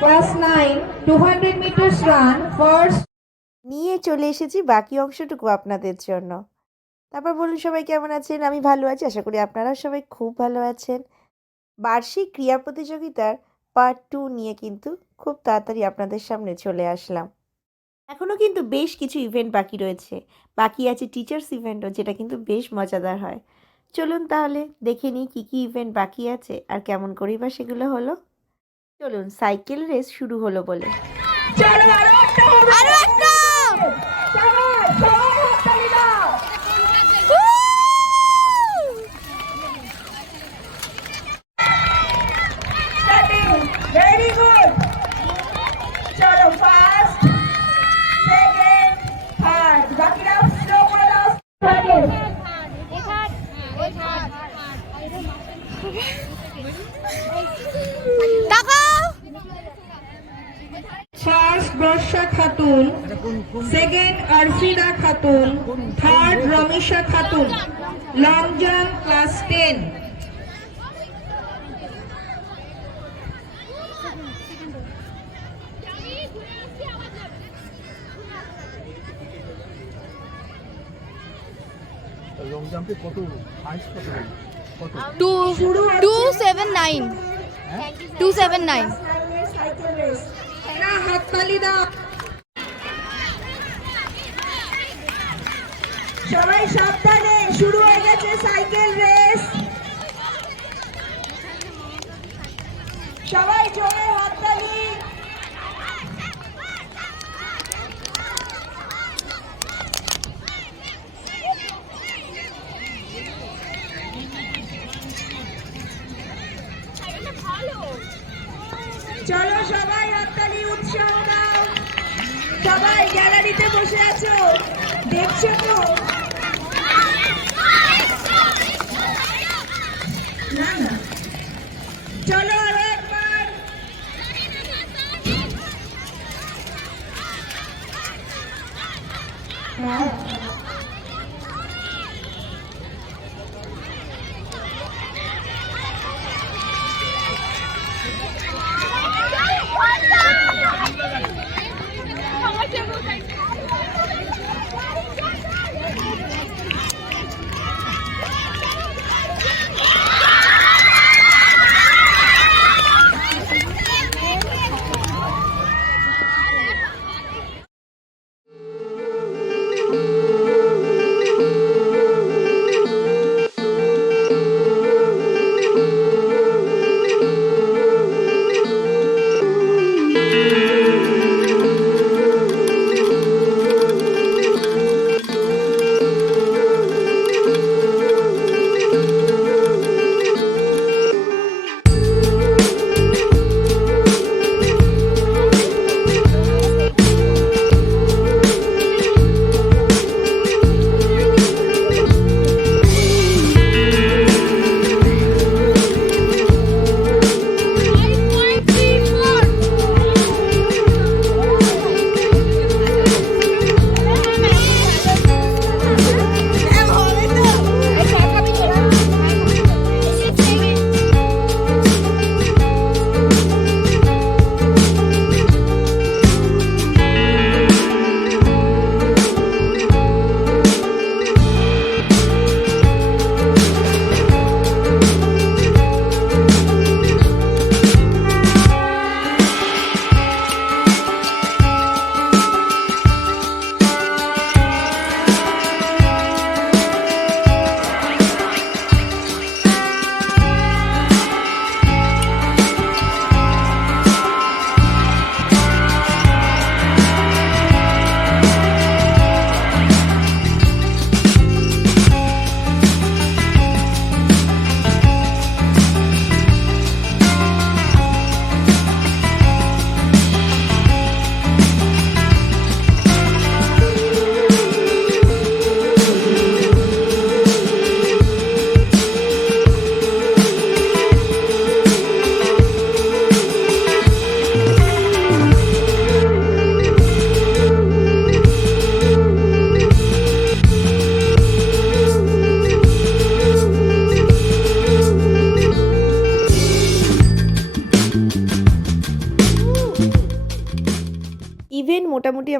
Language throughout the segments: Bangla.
Class 9, 200 meters run, first নিয়ে চলে এসেছি বাকি অংশটুকু আপনাদের জন্য। তারপর বলুন সবাই কেমন আছেন? আমি ভালো আছি আশা করি আপনারাও সবাই খুব ভালো আছেন। বার্ষিক ক্রীড়া প্রতিযোগিতার পার্ট টু নিয়ে কিন্তু খুব তাড়াতাড়ি আপনাদের সামনে চলে আসলাম। এখনও কিন্তু বেশ কিছু ইভেন্ট বাকি রয়েছে। বাকি আছে টিচার্স ইভেন্টও যেটা কিন্তু বেশ মজাদার হয়। চলুন তাহলে দেখে নিই কী কী ইভেন্ট বাকি আছে আর কেমন করেই বা সেগুলো হলো। চলুন সাইকেল রেস শুরু হলো বলে চলো আরও একটা হবে আরও একটা সবাই সবাই হাততালি দাও স্টার্টিং ভেরি গুড চলো ফার্স্ট সেকেন্ড থার্ড বাকিরা স্লো করে দাও সেকেন্ড তাকাও first Barsha Khatun second Arfida Khatun third Ramisha Khatun long jump class ten long জাম্পে কত হাইস্ট কত two two seven nine. Two seven nine. Cycle হাততালি দাও সবাই সাবধানে শুরু হয়ে গেছে সাইকেল রেস সবাই জোরে হাততালি চলো সবাই হাততালি উৎসাহ দাও সবাই গ্যালারিতে বসে আছো। দেখছ তো?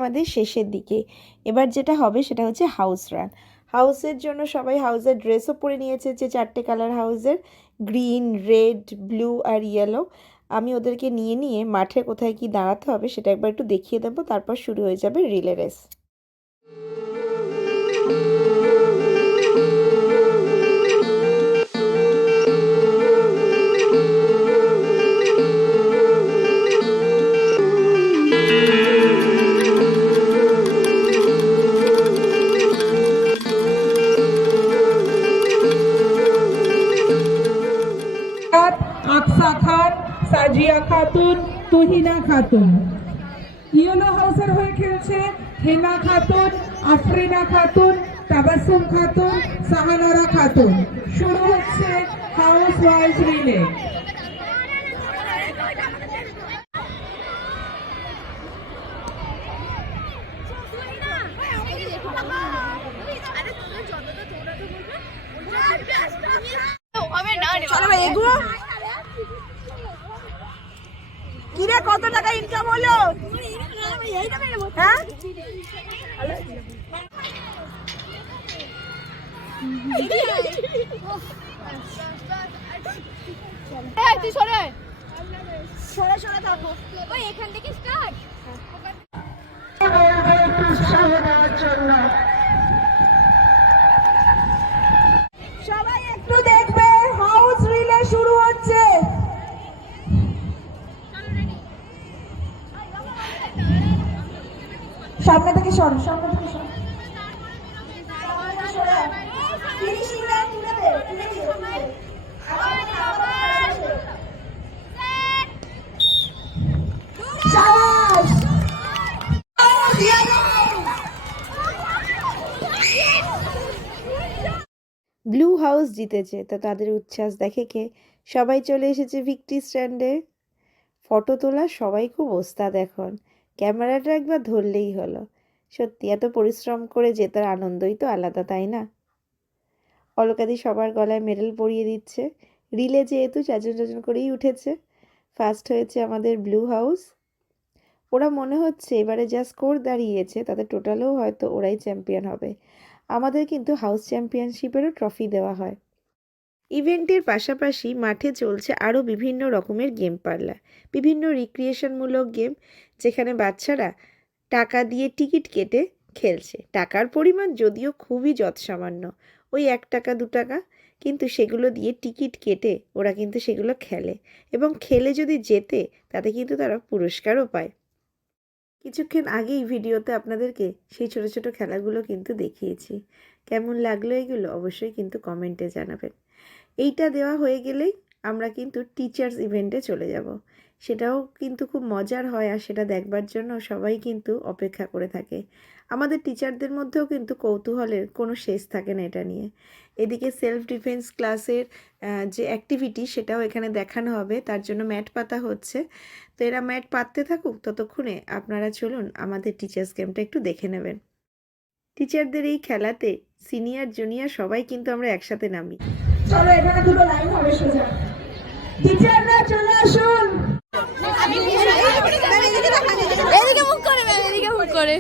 আমাদের শেষের দিকে। এবার যেটা হবে সেটা হচ্ছে হাউস রান হাউসের জন্য সবাই হাউসের ড্রেসও পরে নিয়েছে যে চারটে কালার হাউসের গ্রিন রেড ব্লু আর ইয়েলো আমি ওদেরকে নিয়ে নিয়ে মাঠে কোথায় কি দাঁড়াতে হবে সেটা একবার একটু দেখিয়ে দেবো, তারপর শুরু হয়ে যাবে relay race Sajiya Khatun Tuhina Khatun. Yellow হাউসের হয়ে খেলছে হেনা খাতুন আফরিনা খাতুন তাবাসুম খাতুন সাহানারা খাতুন। শুরু হচ্ছে হাউস ওয়াইজ রিলে। চলো এগুলো কিরে কত টাকা ইনকাম হলো? হ্যাঁ? তুই সরে সরে সরে থাকো। ওই এখান থেকে স্টার্ট সবাই একটু দেখবে হাউস রিলে শুরু হচ্ছে সামনে থেকে সর সামনে থেকে সর Finishing line তুলে দে, তুলে দে, তুলে দে। আবার, আবার। সাবাস! দিয়ে দাও। ব্লু হাউস জিতেছে। তো তাদের উচ্ছ্বাস দেখে কে? সবাই চলে এসেছে ভিক্টি স্ট্যান্ডে। ফটো তোলা সবাই খুব ওস্তাদ এখন। ক্যামেরাটা একবার ধরলেই হলো। সত্যি, এত পরিশ্রম করে জেতার আনন্দই তো আলাদা, তাই না? অলকাদি সবার গলায় মেডেল পরিয়ে দিচ্ছে। রিলে যেহেতু চারজন চারজন করেই উঠেছে। ফার্স্ট হয়েছে আমাদের ব্লু হাউস। ওরা মনে হচ্ছে এবারে যা স্কোর দাঁড়িয়েছে, তাতে টোটালেও হয়তো ওরাই চ্যাম্পিয়ন হবে। আমাদের কিন্তু হাউস চ্যাম্পিয়নশিপেরও ট্রফি দেওয়া হয়। ইভেন্টের পাশাপাশি মাঠে চলছে আরও বিভিন্ন রকমের গেম পার্লার, বিভিন্ন রিক্রিয়েশনমূলক গেম, যেখানে বাচ্চারা টাকা দিয়ে টিকিট কেটে খেলছে। টাকার পরিমাণ যদিও খুবই যৎসামান্য, ওই এক টাকা, দু টাকা, কিন্তু সেগুলো দিয়ে টিকিট কেটে ওরা কিন্তু সেগুলো খেলে এবং খেলে যদি জেতে তাতে কিন্তু তারা পুরস্কারও পায়। কিছুক্ষণ আগেই ভিডিওতে আপনাদেরকে সেই ছোট ছোট খেলাগুলো কিন্তু দেখিয়েছি। কেমন লাগল এগুলো অবশ্যই কিন্তু কমেন্টে জানাবেন। এইটা দেওয়া হয়ে গেলেই আমরা কিন্তু টিচার্স ইভেন্টে চলে যাব। সেটাও কিন্তু খুব মজার হয় আর সেটা দেখবার জন্য সবাই কিন্তু অপেক্ষা করে থাকে। আমাদের টিচারদের মধ্যেও কিন্তু কৌতূহলের কোনো শেষ থাকে না এটা নিয়ে। এদিকে সেলফ ডিফেন্স ক্লাসের যে অ্যাক্টিভিটি সেটাও এখানে দেখানো হবে, তার জন্য ম্যাট পাতা হচ্ছে। তো এরা ম্যাট পাততে থাকুক ততক্ষণে আপনারা চলুন আমাদের টিচার্স গেমটা একটু দেখে নেবেন। টিচারদের এই খেলাতে সিনিয়র জুনিয়র সবাই কিন্তু আমরা একসাথে নামি। চলো এখানে দুটো লাইন হবে সোজা। টিচাররা চলে আসুন। এদিকে মুখ করে ম্যাম এদিকে মুখ করে।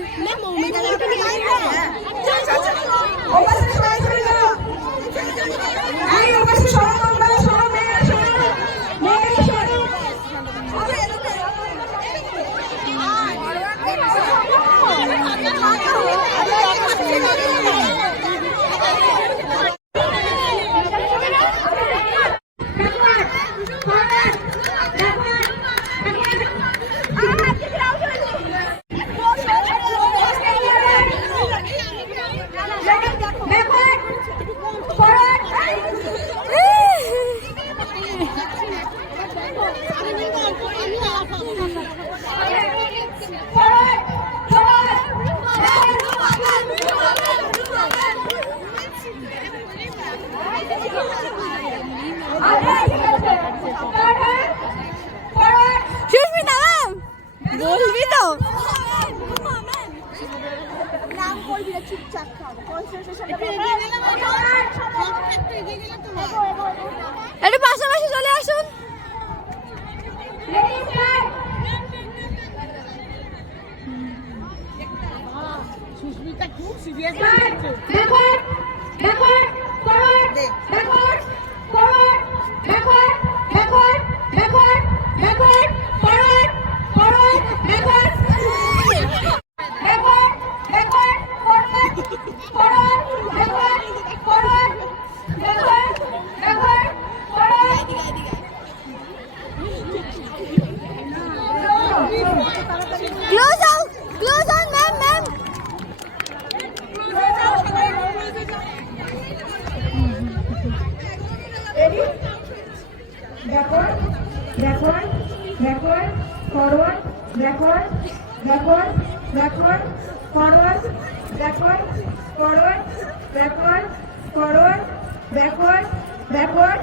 Forward, backward, backward,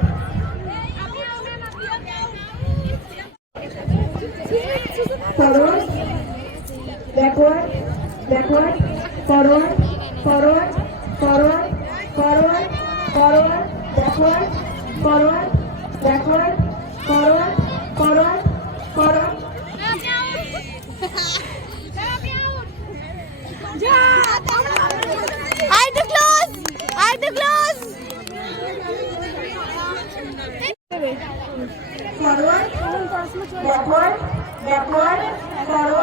forward, forward, forward, forward, forward, backward, forward, backward, forward, forward, to close. forward, backward, backward, forward,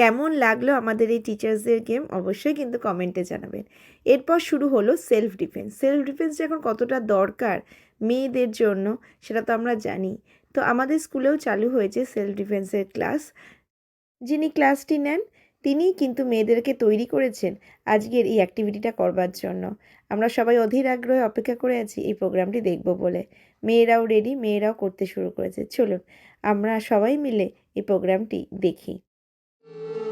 কেমন লাগল আমাদের এই টিচার্সদের গেম অবশ্যই কিন্তু কমেন্টে জানাবেন। এরপর শুরু হলো সেলফ ডিফেন্স সেলফ ডিফেন্স এখন কতটা দরকার মেয়েদের জন্য, সেটা তো আমরা জানি। তো আমাদের স্কুলেও চালু হয়েছে সেলফ ডিফেন্সের ক্লাস যিনি ক্লাসটি নেন, তিনিই কিন্তু মেয়েদেরকে তৈরি করেছেন আজকের এই অ্যাক্টিভিটিটা করবার জন্য। আমরা সবাই অধীর আগ্রহে অপেক্ষা করে আছি, এই প্রোগ্রামটি দেখব বলে। মেয়েরাও রেডি মেয়েরাও করতে শুরু করেছে। চলুন, আমরা সবাই মিলে এই প্রোগ্রামটি দেখি। Thank you.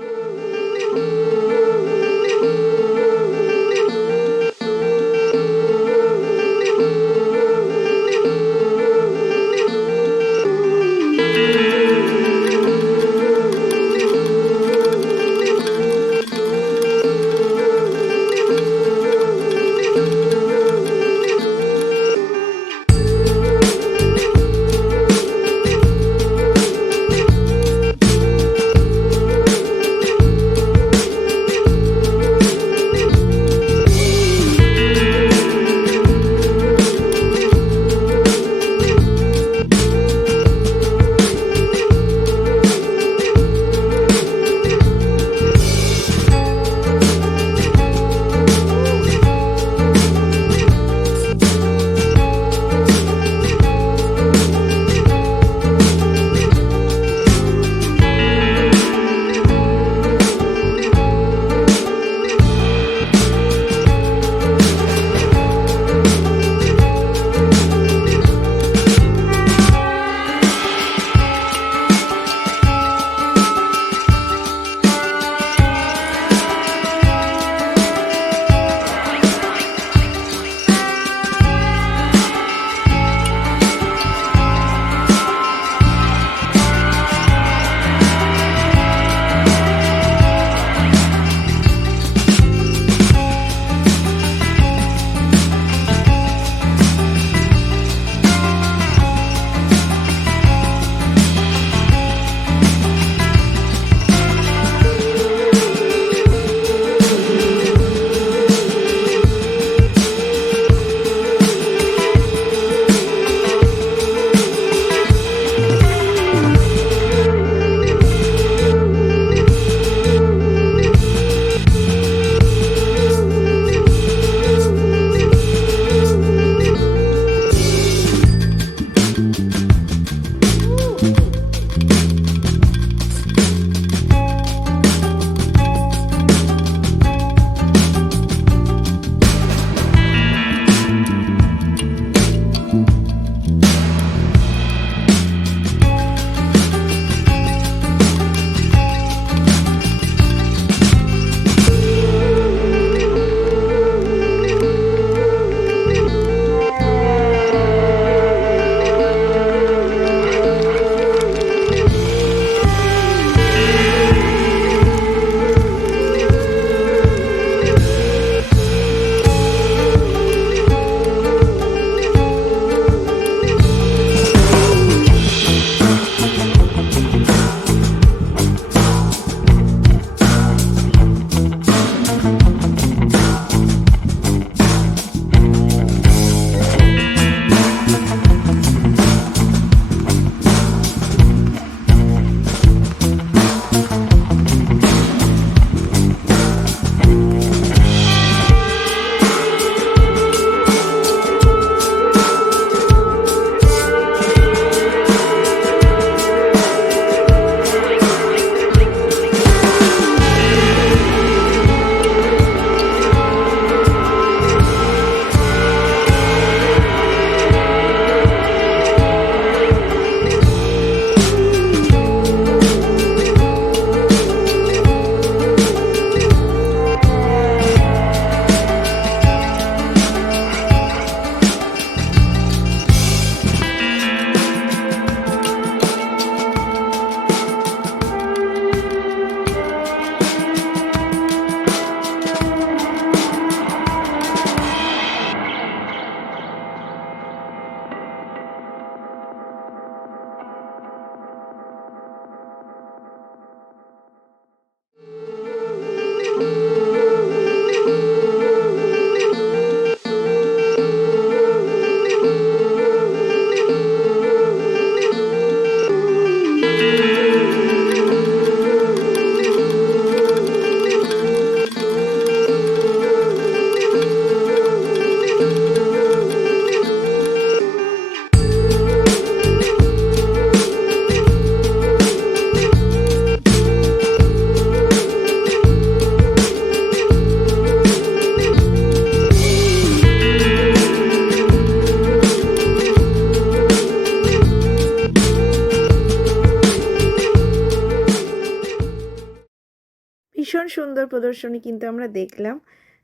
প্রদর্শনী কিন্তু আমরা দেখলাম।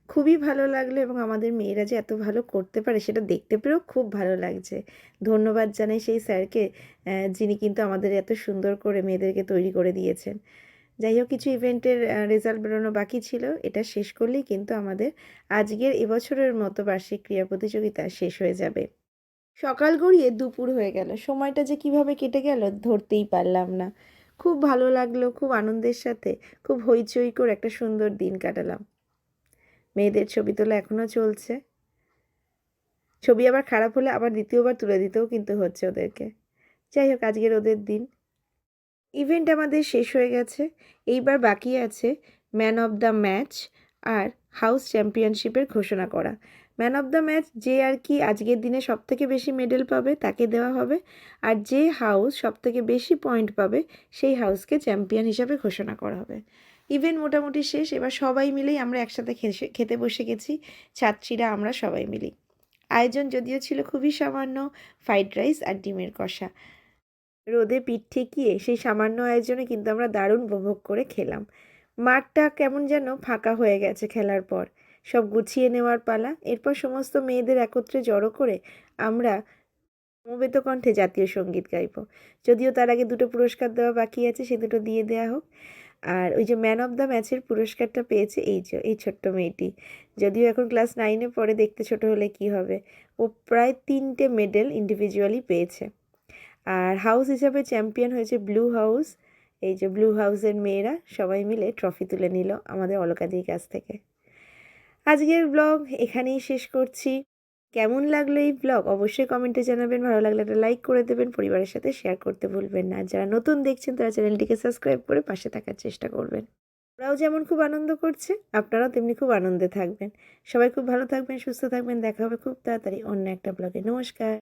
খুবই ভালো লাগল এবং আমাদের মেয়েরা যে এত ভালো করতে পারে সেটা দেখতে পেরেও খুব ভালো লাগছে। ধন্যবাদ জানাই সেই স্যারকে যিনি কিন্তু আমাদের এত সুন্দর করে মেয়েদেরকে তৈরি করে দিয়েছেন। যাই হোক, কিছু ইভেন্টের রেজাল্ট বেরোনো বাকি ছিল। এটা শেষ করলেই কিন্তু আমাদের আজকের এবছরের মতো বার্ষিক ক্রীড়া প্রতিযোগিতা শেষ হয়ে যাবে। সকাল গড়িয়ে দুপুর হয়ে গেল। সময়টা যে কীভাবে কেটে গেল ধরতেই পারলাম না। খুব ভালো লাগল, খুব আনন্দের সাথে, খুব হইচই করে একটা সুন্দর দিন কাটালাম। মেয়েদের ছবি তোলা এখনও চলছে। ছবি আবার খারাপ হলে আবার দ্বিতীয়বার তুলে দিতেও কিন্তু হচ্ছে ওদেরকে। যাই হোক, আজকের ওদের দিন। ইভেন্ট আমাদের শেষ হয়ে গেছে। এইবার বাকি আছে ম্যান অফ দ্য ম্যাচ আর হাউস চ্যাম্পিয়নশিপের ঘোষণা করা। ম্যান অফ দ্য ম্যাচ, যে আর কি আজকের দিনে সবথেকে বেশি মেডেল পাবে তাকে দেওয়া হবে। আর যে হাউস সবথেকে বেশি পয়েন্ট পাবে, সেই হাউসকে চ্যাম্পিয়ন হিসাবে ঘোষণা করা হবে। ইভেন্ট মোটামুটি শেষ, এবার সবাই মিলেই আমরা একসাথে খেতে বসে গেছি। ছাত্রীরা, আমরা সবাই মিলি আয়োজন যদিও ছিল খুবই সামান্য ফ্রাইড রাইস আর ডিমের কষা। রোদে পিঠ ঠেকিয়ে সেই সামান্য আয়োজনে কিন্তু আমরা দারুণ উপভোগ করে খেলাম। মাঠটা কেমন যেন ফাঁকা হয়ে গেছে খেলার পর। সব গুছিয়ে নেওয়ার পালা। এরপর সমস্ত মেয়েদের একত্রে জড়ো করে আমরা সমবেত কণ্ঠে জাতীয় সংগীত গাইব। যদিও তার আগে দুটো পুরস্কার দেওয়া বাকি আছে, সে দুটো দিয়ে দেওয়া হোক। আর ওই যে ম্যান অফ দ্য ম্যাচের পুরস্কারটা পেয়েছে এই যে, এই ছোট্ট মেয়েটি। যদিও এখন ক্লাস নাইনে পরে দেখতে ছোট হলে কি হবে? ও প্রায় তিনটে মেডেল ইন্ডিভিজুয়ালি পেয়েছে। আর হাউস হিসাবে চ্যাম্পিয়ন হয়েছে ব্লু হাউস। এই যে ব্লু হাউসের মেয়েরা সবাই মিলে ট্রফি তুলে নিল আমাদের অলকাদির কাছ থেকে। আজকের ব্লগ এখানেই শেষ করছি। কেমন লাগল এই ব্লগ অবশ্যই কমেন্টে জানাবেন। ভালো লাগলে একটা লাইক করে দেবেন। পরিবারের সাথে শেয়ার করতে ভুলবেন না। যারা নতুন দেখছেন, তারা চ্যানেলটিকে সাবস্ক্রাইব করে পাশে থাকার চেষ্টা করবেন। ওরাও যেমন খুব আনন্দ করছে, আপনারাও তেমনি খুব আনন্দে থাকবেন। সবাই খুব ভালো থাকবেন, সুস্থ থাকবেন। দেখা হবে খুব তাড়াতাড়ি অন্য একটা ব্লগে নমস্কার।